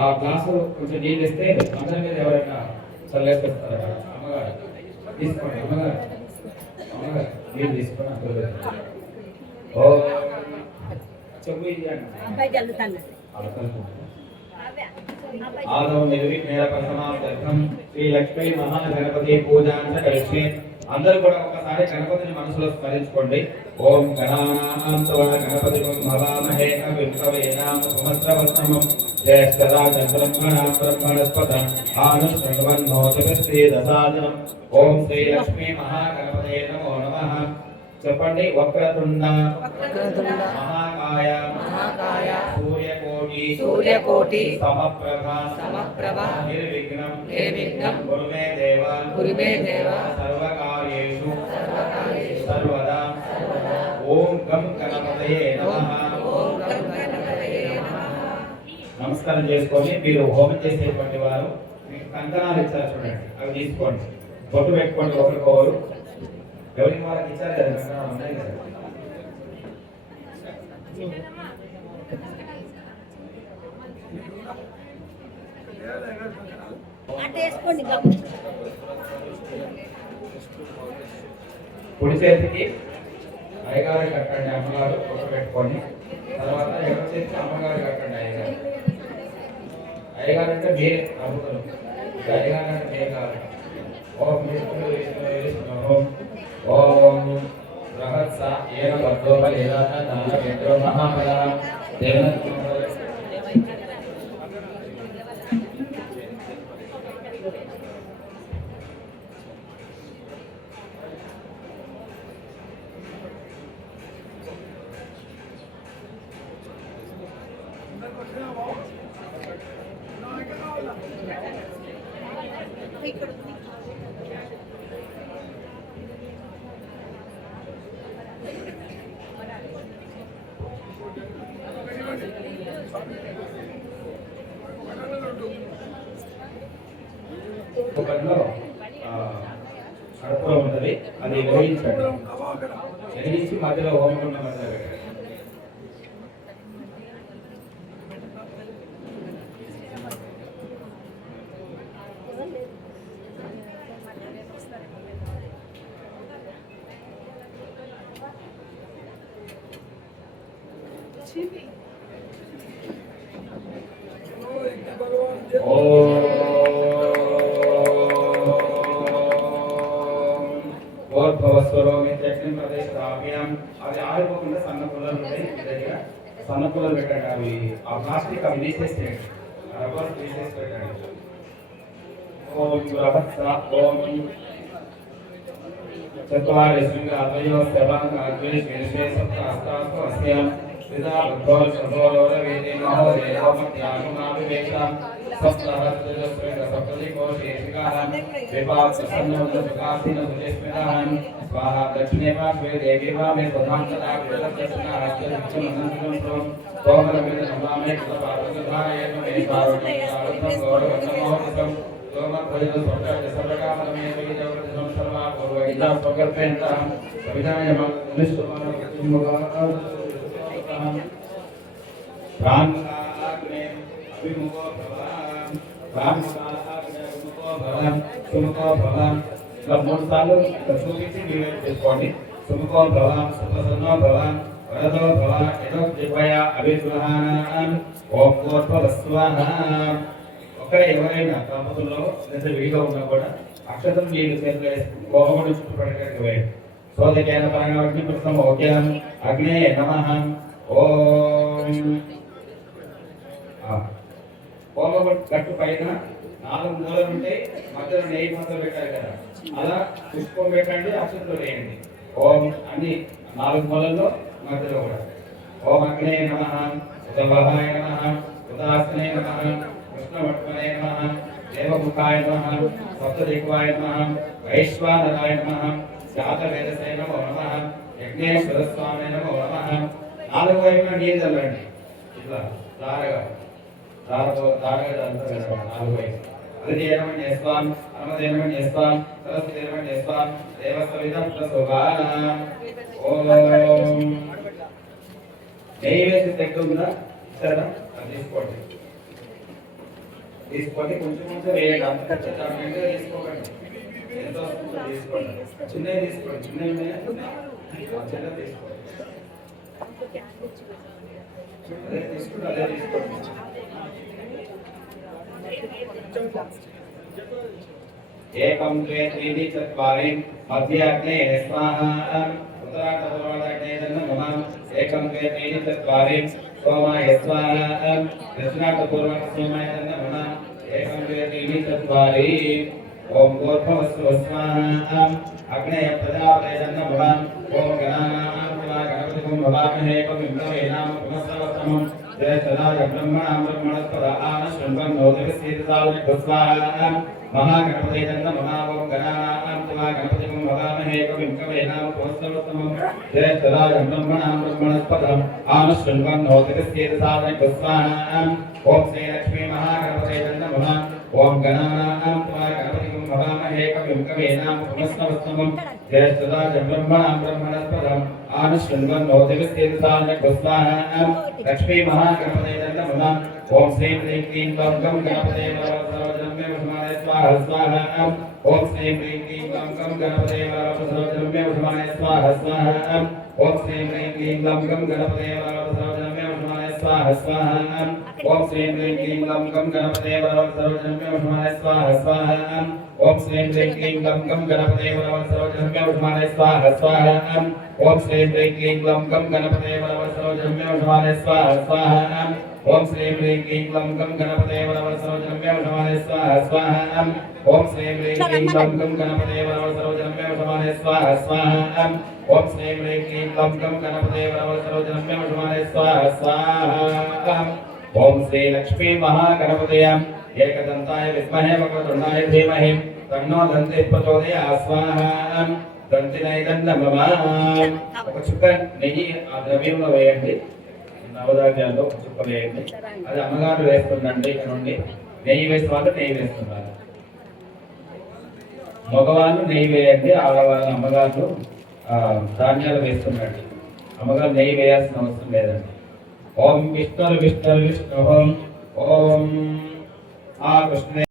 ఆ గ్లాసు కొంచెం నీళ్ళు ఇస్తే అందరి మీద ఎవరైనా చల్లేస్తారు. అమ్మగారు తీసుకోండి, అమ్మగారు అమ్మగారు నీళ్ళు తీసుకొని అందరూ ఓ చెప్పు आदौ निर्विघ्नेन प्रथमार्थं శ్రీ లక్ష్మీ మహాగణపతి పూజాంత కలిసి అందరూ కూడా ఒకసారి గణపతిని మనసులో స్మరించుకోండి. ఓం గణానాం త్వా గణపతిం భవామహే కవిం కవీనాం ఉపమస్రవస్తమం జ్యేష్ఠరాజం బ్రహ్మణాం బ్రహ్మణస్పతం ఆనుష్ఠవన్నోతిపస్తి దసాదనం. ఓం శ్రీ లక్ష్మీ మహాగణపతే నమో నమః. చెప్పండి. వక్రతుండ మహాకాయ సూర్యకోటి సమప్రభ నిర్విఘ్నం కురు మే దేవ సర్వకార్యేషు సర్వదా. ఓం గం గణపతయే నమః. నమస్కారం చేసుకొని మీరు హోమం చేసేటువంటి వారు మీకు కంకణాలు ఇచ్చారు చూడండి, అవి తీసుకోండి, బొట్టు పెట్టుకోండి ఒకరికొకరు. ఎవరికి వాళ్ళకి ఇచ్చారు కదా కంకణాలు ఉన్నాయి కదా. కుడి చేతికి అయ్యగారు కట్టండి, అమ్మగారు బొట్టు పెట్టుకొని. తర్వాత ఎవరి చేతికి అమ్మగారు కట్టండి, అయ్యగారు. అయ్యగారు అంటే మీరే అమ్ముతారు, అయ్యగారు అంటే మీరే కాదు. ఓం ఓం బృహత్స ఏన భద్రోప ఏదాత దాన కేంద్రో మహాఫల దేవ. ఒకటిలో కడుపులో ఉన్నది, అది వెలిగించండి. వెలిగించి మధ్యలో హోమకుండ మధ్యలో పెట్టండి. అవి ఆరిపోకుండా సన్న పుల్లలు ఉంటాయి, సన్న పుల్లలు పెట్టండి. అవి ఆ ప్లాస్టిక్ అవి తీసేసేయండి, రబ్బర్ తీసేసి పెట్టండి. ఓం ఓం చత్వారి శృంగ అద్వయో శవాంగ అద్వయ శీర్షే సప్త హస్తాస్తు అస్యాం విదా ఉద్భవ సభోరవ వేదే నమో దేవమత్యానుమావివేక్షాం సప్తహస్త శృంగ సప్తదికో శేషికాః విపాక్ సన్నోద ప్రకాశిన సుజస్మితాః స్వాహా దక్షిణే పార్శ్వే దేవీ వామే ప్రధాంతదా విదర్శన హస్త విచ్చమనందనం ప్రోం తోమరమిద నమామే కృతపాదధారయేన మే కారుణ్యం గౌరవన్నమోహసం తోమర్భయద స్వర్గ సర్వకామమే విజయవృతం సర్వా పూర్వైదా స్వకల్పేంతం సవిధాయ మనుష్యమాన కుటుంబగా ప్రాణాగ్నే అభిముఖో భవాన్ ప్రాణాగ్నే అభిముఖో భవాన్ సుముఖో భవాన్. మూడు సార్లు చూపించి మీరు చేసుకోండి. సుముఖో భవాన్ సుప్రసన్నో భవాన్ వరదో భవాన్ ఎడో దివ్వయ అభిగ్రహాన్ ఓం కోర్పవస్వాహ. ఒక్కడే ఎవరైనా దంపతుల్లో లేదా విడిగా ఉన్నా కూడా అక్షతం నీళ్ళు చేతులు కోపముడు చుట్టుపక్కలకి వేయండి. సోదకేన పరంగా ప్రస్తుతం ఓకేం అగ్నే నమః. ఓం కోపం గట్టు పైన 4 మూలలు ఉంటాయి, మధ్యలో నెయ్యి మొత్తం పెట్టారు కదా, అలా పుష్పం పెట్టండి, అక్షంతో వేయండి. ఓం అన్ని 4 మూలల్లో మధ్యలో కూడా. ఓం అగ్నే నమః, ఉదవహాయ నమః, ఉదాసనే నమః, కృష్ణవట్మనే నమః, దేవముఖాయ నమః, సప్తదిక్వాయ నమః, వైశ్వానరాయ నమః, జాతవేదసే నమో నమః, యజ్ఞేశ్వరస్వామి నమో నమః. 4 వైపున నీళ్ళు చల్లండి, ఇట్లా దారగా దారగా 4 వైపు. అదిదేనమణ్య స్వాం అమదేనమణ్య స్వాం సరస్వదేనమణ్య స్వాం దేవసవిధం ప్రసోభానాం. ఓం నెయ్యి వేసి తెగ్గుందా సరే అది తీసుకోండి. తీసుకోండి, కొంచెం కొంచెం వేయండి, అంత ఖచ్చితంగా తీసుకోకండి. ఎంత వస్తుందో తీసుకోండి, చిన్నవి తీసుకోండి, చిన్నవి చిన్నవి తీసుకోండి, అదే తీసుకోండి, అదే తీసుకోండి. ఏకం ద్వే త్రీణి చత్వారి మధ్య అగ్నే స్వాహా उत्तरार्धपूर्वार्धे नमः एकं द्वे त्रीणि चत्वारि सोमाय स्वाहा दक्षिणार्धपूर्वार्धे सोमाय नमः एकं द्वे त्रीणि चत्वारि ओम गोर्भवस्व स्वाहा अग्नेय प्रजापतये नमः ओम गणानां गणपतिं भवामहे कविं नाम पुनस्सवस्तमं जयतलाय ब्रह्मणां ब्रह्मणस्पद आनशृण्वन् नोदिविसीदसावनि स्वाहा महागणपतये नमः ओम गणानां गणपतिं भवामहे कविं नाम पुनस्सवस्तमं जयतलाय ब्रह्मणां ब्रह्मणस्पद आनशृण्वन् नोदिविसीदसावनि स्वाहा ओम श्री लक्ष्मी महागणपतये नमः ओम गणानां गणपतिं भवामहे कविं नाम पुनस्सवस्तमं जयतलाय ब्रह्मणां ब्रह्मणस्पद आनशृण्वन् नोदिविसीदसावनि स्वाहा लक्ष्मी महागणपतये नमः ओम श्री ह्रीं क्लीं गं गणपतये सर्वजन्मे वसमाने स्वाहा स्वाहा ओम श्री ह्रीं क्लीं गं गणपतये सर्वजन्मे वसमाने स्वाहा स्वाहा ओम श्री ह्रीं क्लीं गं गणपतये सर्वजन्मे वसमाने स्वाहा स्वाहा ओम श्री ह्रीं क्लीं गं गणपतये सर्वजन्मे वसमाने स्वाहा स्वाहा ओम श्री ह्रीं क्लीं गं गणपतये सर्वजन्मे वसमाने स्वाहा स्वाहा ओम श्री ह्रीं क्लीं गं गणपतये सर्वजन्मे वसमाने स्वाहा स्वाहा ओम श्री ह्रीं क्लीं गं गणपतये सर्वजन्मे वसमाने स्वाहा स्वाहा ओम श्री ह्रीं क्लीं गं गणपतये सर्वजन्मे वसमाने स्वाहा स्वाहा ओम श्री ह्रीं क्लीं गं गणपतये सर्वजन्मे वसमाने स्वाहा स्वाहा ओम श्री लक्ष्मी महागणपतये एकदन्ताय विद्महे वक्रतुण्डाय धीमहि तन्नो दन्तिः प्रचोदयात् स्वाहा దంతినైదన్నమా ఒక చుక్క నెయ్యి ఆ ద్రవ్యంలో వేయండి, నవధాన్యాల్లో ఒక చుక్క వేయండి. అది అమ్మగారు వేస్తుందండి. ఇక్కడ నుండి నెయ్యి వేసిన వాళ్ళు నెయ్యి వేస్తున్నారు, మగవాళ్ళు నెయ్యి వేయండి, ఆడవాళ్ళు అమ్మగారు ధాన్యాలు వేస్తుండండి. అమ్మగారు నెయ్యి వేయాల్సిన అవసరం లేదండి. ఓం విష్ణు విష్ణు విష్ణు ఓం ఆ కృష్ణ